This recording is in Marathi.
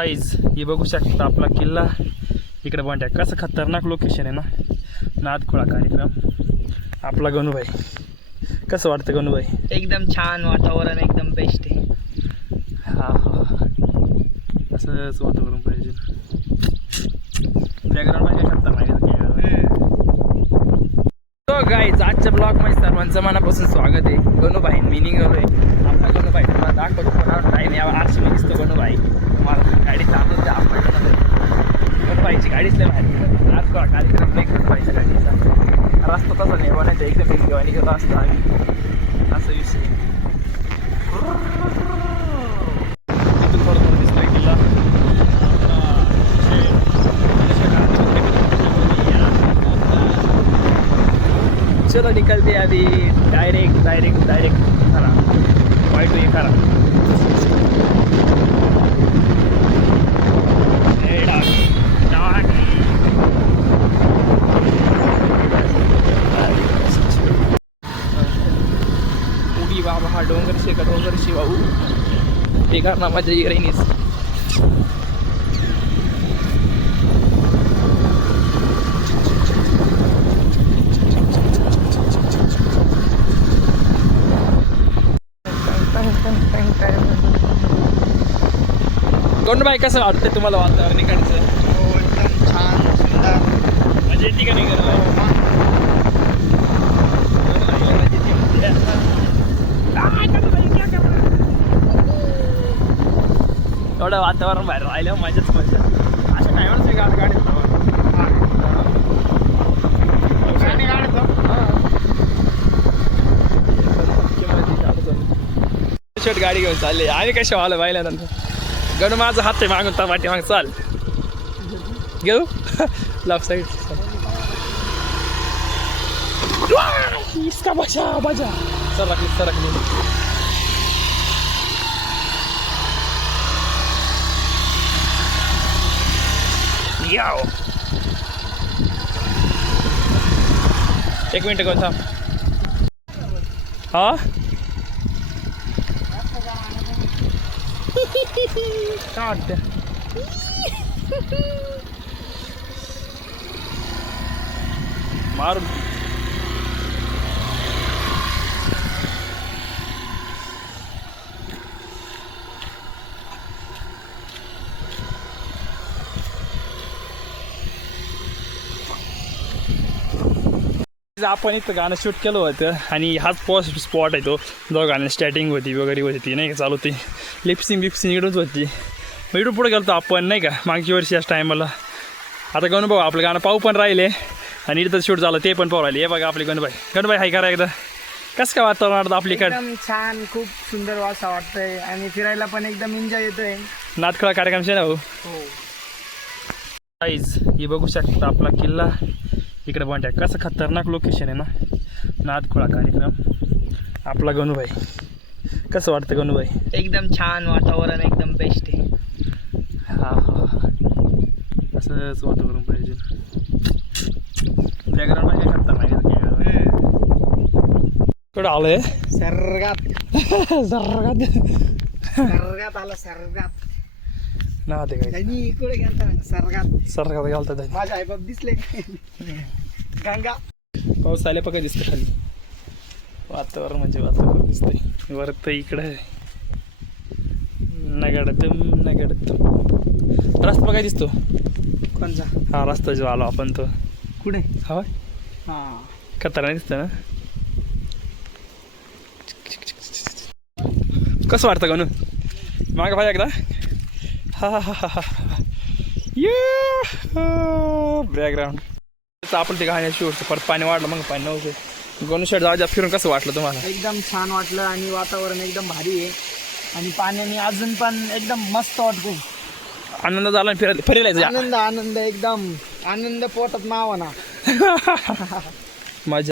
गाईज हे बघू शकता आपला किल्ला इकडे बंड्या कसं खतरनाक लोकेशन आहे ना. नादखोळा कार्यक्रम आपला गणूभाई. कसं वाटतं गणूभाई? एकदम छान वातावरण, एकदम बेस्ट आहे. हा असंच वातावरण पाहिजे. बॅकग्राऊंड पाहिजे खतरनाक. तो गाईज आजच्या ब्लॉगमध्ये सर्वांचं मनापासून स्वागत आहे. गणूभाई मी निघालोय. आपला गणूभाई तुम्हाला दाखवतो कोणावर टाईम यावा आरशी मी दिसतो. गणूभाई तुम्हाला गाडी चालवते आपण गणूभाईची गाडीच लय बाहेर. आज कार्यक्रम नाही गणूभाईच्या गाडीचा. रस्ता तसा नाही बनायचा, एकदम एक घेवानी गेला असता असं विषय. तिथून थोडं थोडं दिसतोय किल्ला. चलो निकलते अभी डायरेक्ट खरा वाईट ये खरा. उडी बाबा हा डोंगर शिवाऊ ते करणार माझ्या इराईनीच. गणूभाई कसं वाटतंय तुम्हाला वातावरण इकडचं? एकदम छान सुंदर म्हणजे ठिकाणी एवढं वातावरण बाहेर राहिलं माझ्याच मजा. अशा टायमाच मी गाडी छोट गाडी घेऊन चालले. आम्ही कशा आलं पाहिल्यानंतर गणू माझा हात आहे मागून तर वाटी माग चाल घेऊ लेफ्ट साईड. इसका बजा सरकली. याव एक मिनिट करून थांब. हा काय वाटतं? मारून आपण इथं गाणं शूट केलं होतं आणि हाच पोस्ट स्पॉट आहे तो जो गाणं स्टार्टिंग होती वगैरे होती नाही का चालू होती. लिपसिंग इकडूनच होती. मग इकडून पुढे गेलो आपण नाही का मागच्या वर्षी याच टायमाला. आता गणूभाऊ आपलं गाणं पाहू पण राहिले आणि इथं शूट झालं ते पण पाहू राहिले. हे बघा आपले गणूभाई हाय करा एकदा. कसं काय वातावरण वाटतं आपलीकडे? एकदम छान, खूप सुंदर वासा वाटतंय आणि फिरायला पण एकदम एन्जॉय येतोय. नादखोळा कार्यक्रम ना भाऊ. गाईज हे बघू शकता आपला किल्ला इकडे बंड्या कसं खतरनाक लोकेशन आहे ना. नादखोळा कार्यक्रम आपला गणूभाई. कसं वाटतं गणूभाई? एकदम छान वातावरण, एकदम बेस्ट आहे. हा असंच वातावरण पाहिजे. बॅकग्राऊंड पाहिजे खतरनाक. कुठं आलंय? सर्गात आलं सर्गात ना ते काय इकडे गेलता सर्गात घालतात. माझ्या आईबाप दिसले गंगा. पाऊस आले पका दिसतं खाली. वातावरण म्हणजे वातावरण दिसतंय. वरत इकडं नगडत रस्ता बघाय दिसतो. कोणचा? हा रस्ता जो आलो आपण तो कुठे? हा खतरनाक दिसतं ना. कसं वाटतं गणू? मागं पाहिजे एकदा. हा बॅकग्राऊंड आपण ते गाण्या शूट परत पाणी वाढलं मग पाणी नव्हतं. गणू शेट जाऊ फिरून कसं वाटलं तुम्हाला? एकदम छान वाटलं आणि वातावरण एकदम भारी आहे आणि पाण्याने अजून पण एकदम मस्त वाटतो. आनंद झाला फिरायला आनंद एकदम आनंद पोटात मावा ना. मजा.